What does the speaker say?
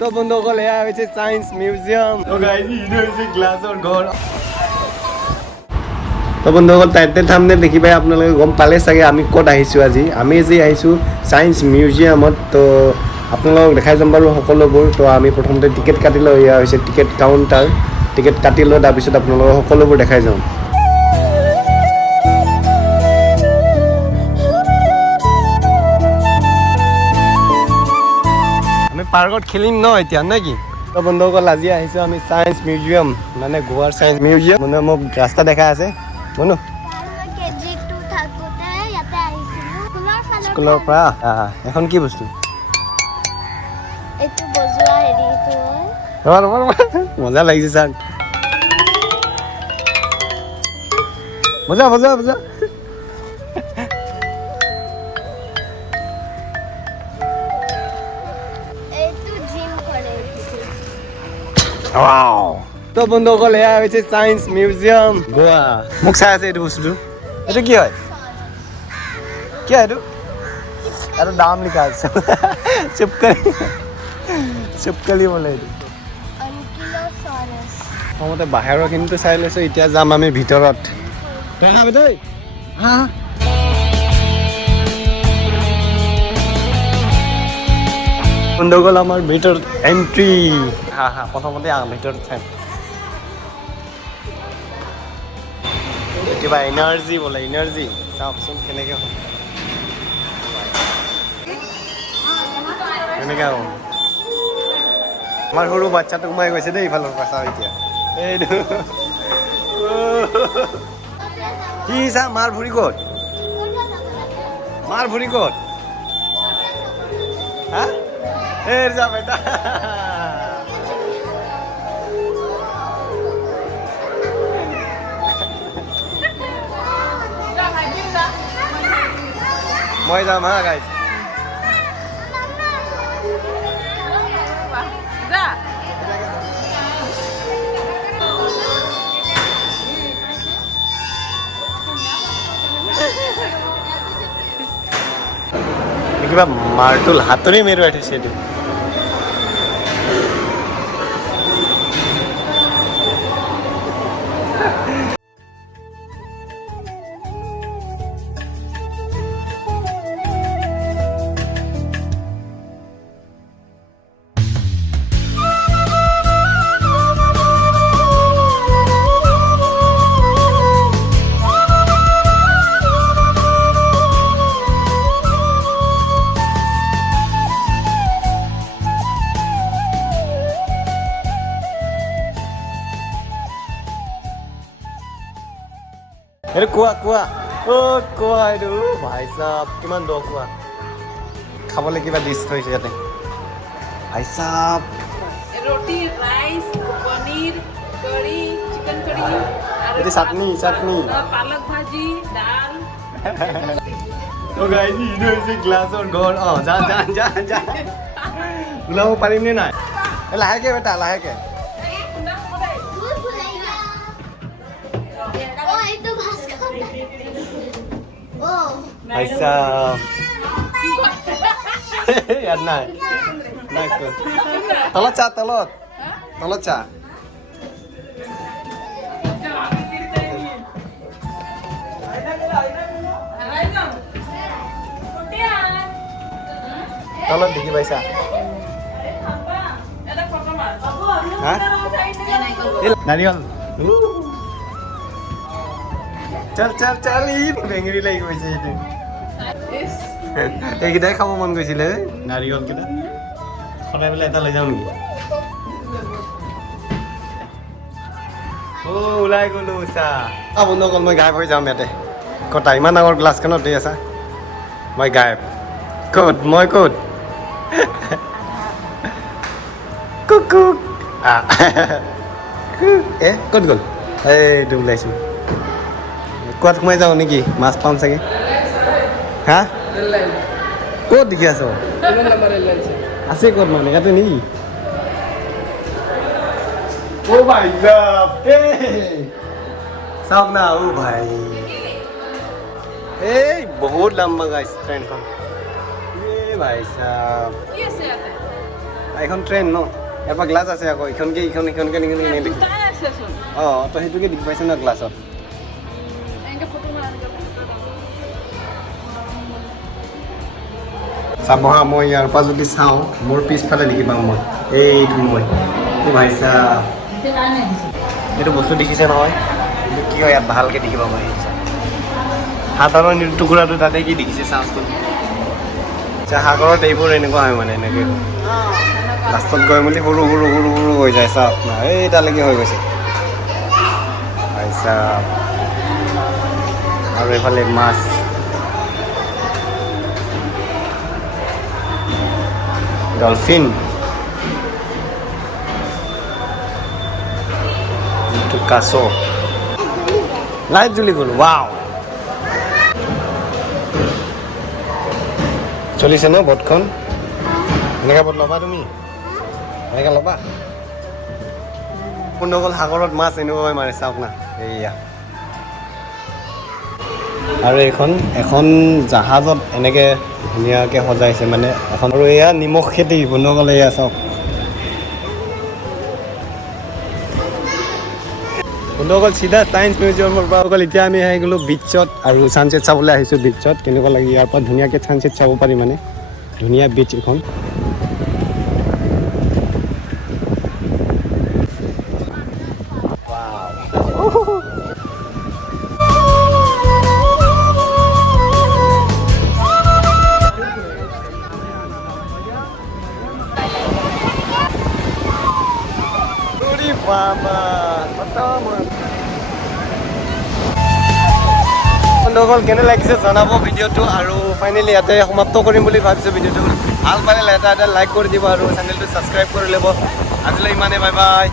তো বন্ধুসকল এয়া হৈছে সায়েন্স মিউজিয়াম। তো গাইজ ইটো হৈছে গ্লাছৰ ঘৰ। তো বন্ধুসকল টাইটেল থাম্বনেইল দেখি পাই আপোনালোকে গম পালে চাগে আমি ক'ত আহিছোঁ আজি। আমি আজি আহিছোঁ সায়েন্স মিউজিয়ামত। তো আপোনালোকক দেখাই যাম বাৰু সকলোবোৰ। তো আমি প্ৰথমতে টিকেট কাটি লৈ এয়া হৈছে টিকেট কাউণ্টাৰ। টিকেট কাটি লৈ তাৰপিছত আপোনালোকক সকলোবোৰ দেখাই যাম। আমি পাৰ্কত খেলিম ন এতিয়া নে কি? তো বন্ধুসকল আজি আহিছোঁ আমি সায়েন্স মিউজিয়াম, মানে গোৱাৰ সায়েন্স মিউজিয়াম। মানে মোক ৰাস্তা দেখাই আছে বনো স্কুলৰ পৰা। এখন কি বস্তু? মজা লাগিছে ছাৰ, মজা মজা মজা। তো বন্ধুসকল এয়া হৈছে সায়েন্স মিউজিয়াম গোৱা। মোক চাই আছে এইটো বস্তুটো, এইটো কি হয়? কি হয় এইটো? আৰু দাম লিখা আছে চিপকালি বোলে এইটো। প্ৰথমতে বাহিৰৰখিনিতো চাই লৈছোঁ, এতিয়া যাম আমি ভিতৰত। বন্ধুসকল আমাৰ ভিতৰত এণ্ট্ৰি। প্ৰথমতে ভিতৰত চাই কিবা এনাৰ্জি বোলে, এনাৰ্জি চাওকচোন কেনেকৈ হয়। কেনেকৈ হ'ব? আমাৰ সৰু বাচ্ছাটো সোমাই গৈছে দেই ইফালৰ পৰা। চাওঁ এতিয়া এইটো কি চা, মাৰ ভৰি ক'ত? মাৰ ভৰি ক'ত? হা এই যা বেটা। মই যাম হা গাইজ। কিবা মাৰ্তুল হাতৰি মেৰুৱাই থৈছে এইটো। এইটো কোৱা কোৱা, অ' কোৱা এইটো ভাই চাব কিমান দ কোৱা। খাবলৈ কিবা ডিছ থৈছে ইয়াতে ভাই চাব। रोटी राइस पनीर कड़ी चिकन कड़ी এইটো চাটনি চাটনি पालक भाजी दाल। তো গাইজ ইটো হৈছে গ্লাছৰ ঘৰ। যা যা যা যা ওলাব পাৰিম নে নাই? লাহেকে বেটা লাহেকে। ভাইছা ইয়াত নাই নাই তলত চা, তলত তলত চা। তলত দেখি পাইছা? নাৰিকল চল চল চল। ই বেঙেৰি লাগি গৈছে এইটো। এইকেইটাই খাব মন গৈছিলে নাৰিকলকেইটা। সদায় বোলে এটা লৈ যাওঁ নেকি? ওলাই গ'লো চা। বন্ধুসকল মই গায়ব হৈ যাম ইয়াতে। কটা ইমান ডাঙৰ গ্লাছখনত দি আছা, মই গায়ব। ক'ত মই ক'ত? কুকুক ক'ত গ'ল? এইটো ওলাইছোঁ। ক'ত সোমাই যাওঁ নেকি? মাছ পাম চাগে। হা ক'ত দেখি আছ? আছে ক'ত মানে ইয়াতে নেকি? অ' ভাই চাওক না। অ' ভাই এই বহুত লম্বা গাইছ ট্ৰেইনখন। ভাই চাব এইখন ট্ৰেইন ন ইয়াৰ পৰা গ্লাছ আছে আকৌ ইখনকে ইখনকে দেখি দুটাই আছেচোন অঁ তো সেইটোকে দেখি পাইছে ন গ্লাছত এনেকৈ ফটো মাৰা চাব হা মই ইয়াৰ পৰা যদি চাওঁ মোৰ পিছফালে দেখি পাওঁ মই এইটো মই এই ভাইছা এইটো বস্তু দেখিছে নহয় এইটো কি হয় ইয়াত ভালকৈ দেখিব পাৰি সাধাৰণ টুকুৰাটো তাতে কি দেখিছে চাওঁচোন সাগৰত এইবোৰ এনেকুৱা হয় মানে এনেকৈ লাষ্টত গৈ মেলি সৰু সৰু সৰু সৰু হৈ যায় চাওক না এই তালৈকে হৈ গৈছে ভাইছা আৰু এইফালে মাছ ডলফিন এইটো কাছ লাইট জ্বলি গ'ল ৱাও চলিছে ন বটখন এনেকৈ বট ল'বা তুমি এনেকৈ ল'বা কোনসকল সাগৰত মাছ এনেকুৱাকৈ মাৰে চাওক না এইয়া আৰু এখন জাহাজত এনেকৈ ধুনীয়াকৈ সজাইছে মানে এখন আৰু এয়া নিমখ খেতি বন্ধুসকলে এয়া চাওক বন্ধুসকল চিধা ছায়েন্স মিউজিয়ামৰ পৰা অকল এতিয়া আমি আহি গ'লোঁ বিচত আৰু ছানছেট চাবলৈ আহিছোঁ বিচত কেনেকুৱা লাগে ইয়াৰ পৰা ধুনীয়াকৈ ছানছেট চাব পাৰি মানে ধুনীয়া বিচ এখন বন্ধুসকল কেনে লাগিছে জনাব ভিডিঅ'টো আৰু ফাইনেলি ইয়াতে সমাপ্ত কৰিম বুলি ভাবিছোঁ ভিডিঅ'টো ভাল পালে এটা লাইক কৰি দিব আৰু চেনেলটো ছাবস্ক্ৰাইব কৰি ল'ব আজিলৈ ইমানে বাই বাই